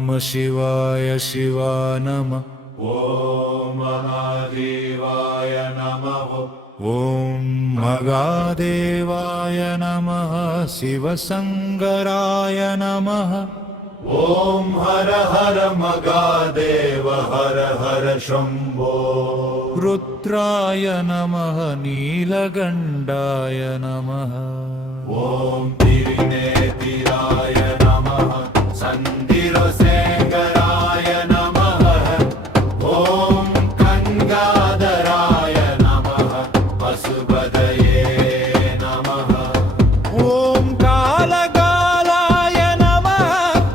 नमः शिवाय शिवा नमः। ॐ महादेवाय नमः। ॐ मगादेवाय नमः शिवशङ्कराय नमः। ॐ हर हर मगादेव हर हर शम्भो। रुद्राय नमः नीलगण्डाय नमः। ॐ तिरिनेतिराय नमः सन्धिरसेकराय नमः। ॐ गङ्गाधराय नमः पशुपतये नमः। ॐ कालकालाय नमः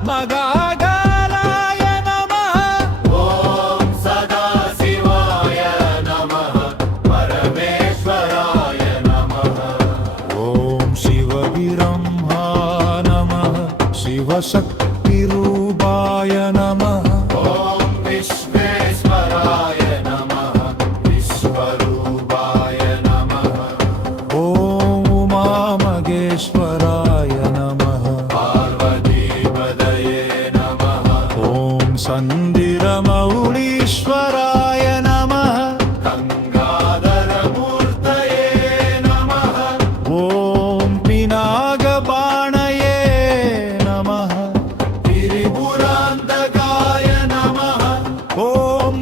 मगागालाय नमः। ॐ सदाशिवाय नमः परमेश्वराय नमः। ॐ शिवब्रह्मा नमः शिवशक्तिरूपाय नमः। ॐ विश्वेश्वराय नमः विश्वरूपाय नमः। ॐ उमामहेश्वराय नमः। पार्वतीपदये नमः। ॐ सन्धिरमौलीश्वराय नमः। गङ्गाधरमूर्तये नमः। ॐ पिनाकपाणये नमः। त्रिपुरान्तकाय नमः। ॐ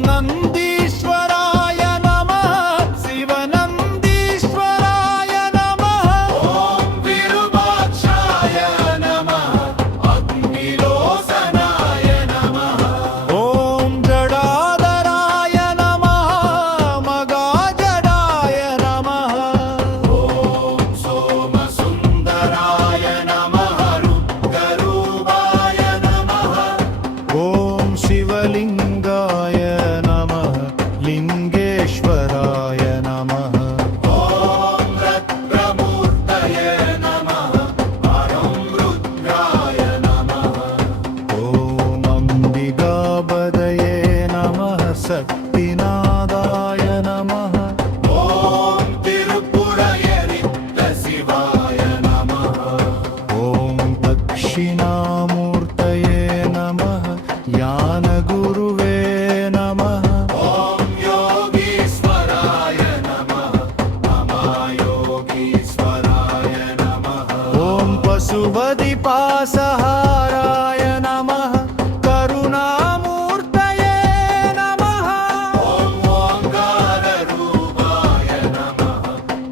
नन्दीश्वराय नमः शिवनन्दीश्वराय नमः। ॐ विरूपाक्षाय नमः अग्निलोचनाय नमः। ॐ जडाधराय नमः मगाजडाय नमः। ॐ सोमसुन्दराय नमः रुद्ररूपाय नमः। ॐ शिवलिङ्गाय नमः लिङ्गेश्वराय नमः। ॐ रत्नमूर्तये नमः परं रुद्राय नमः। ॐ अम्बिकापदये नमः शक्तिनादाय नमः। ॐ तिरुपुरयरित्तशिवाय नमः। ॐ दक्षिणामूर्तये नमः ज्ञानगुरुवे नमः। ॐ योगीश्वराय नमः महायोगीश्वराय नमः। ॐ पशुपतिपासहाराय नमः करुणामूर्तये नमः। ॐ ओङ्काररूपाय नमः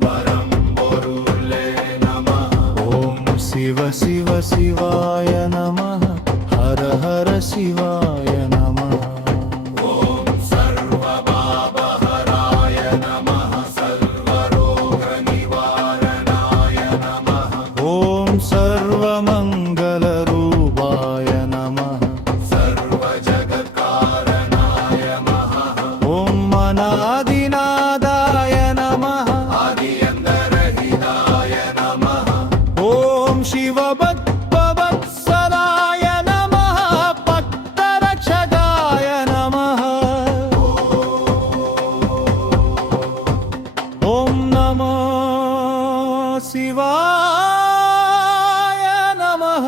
परं गुरुले नमः। ॐ शिव शिव शिवाय नमः हर हर शिवाय नमः। ॐ सर्वपापहराय नमः सर्वरोगनिवारणाय नमः। ॐ सर्वमङ्गलरूपाय नमः। सर्वजगत्कारणाय नमः। ॐ अनादिनादाय नमः। आदियन्तरहिताय नमः। ॐ शिवभक्तवत्सलाय नमः भक्तरक्षकाय नमः। ॐ नमो शिवाय नमः।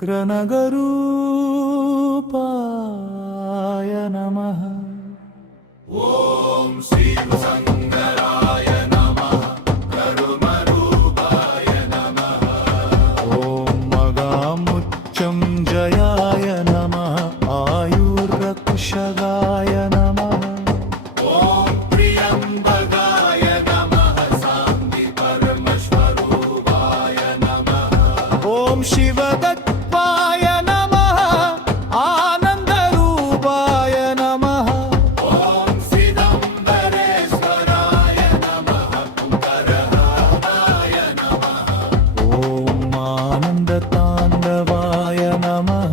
क्रनगरूपाय नमः। ॐ शिवशङ्कराय नमः करुमरूपाय नमः। ॐ मगामुच्चञ्जयाय नमः आयुर्कुशगाय नमः। ॐ प्रियम्बगाय नमः शान्तिपरमस्वरूपाय नमः। ॐ शिवतत्त्वाय नमः आनन्दरूपाय नमः। ॐ चिदम्बरेश्वराय नमः कुकरहाराय नमः। ॐ आनन्दताण्डवाय नमः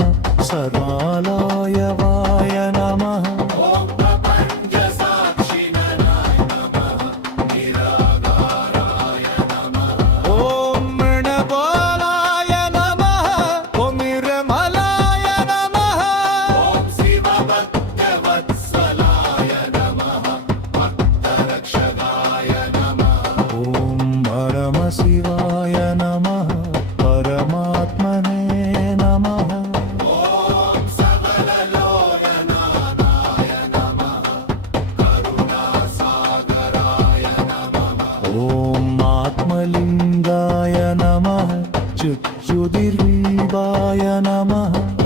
सर्वालयवाय नमः। ॐ प्रपञ्चसाक्षिणनाय नमः निराकाराय नमः। ॐ मृणबालाय नमः ॐ निर्मलाय नमः। ॐ शिवभक्तवत्सलाय नमः भक्तरक्षकाय नमः। ॐ परमशिवाय नमः परमात्मा ज्योतिर्बिम्बाय नमः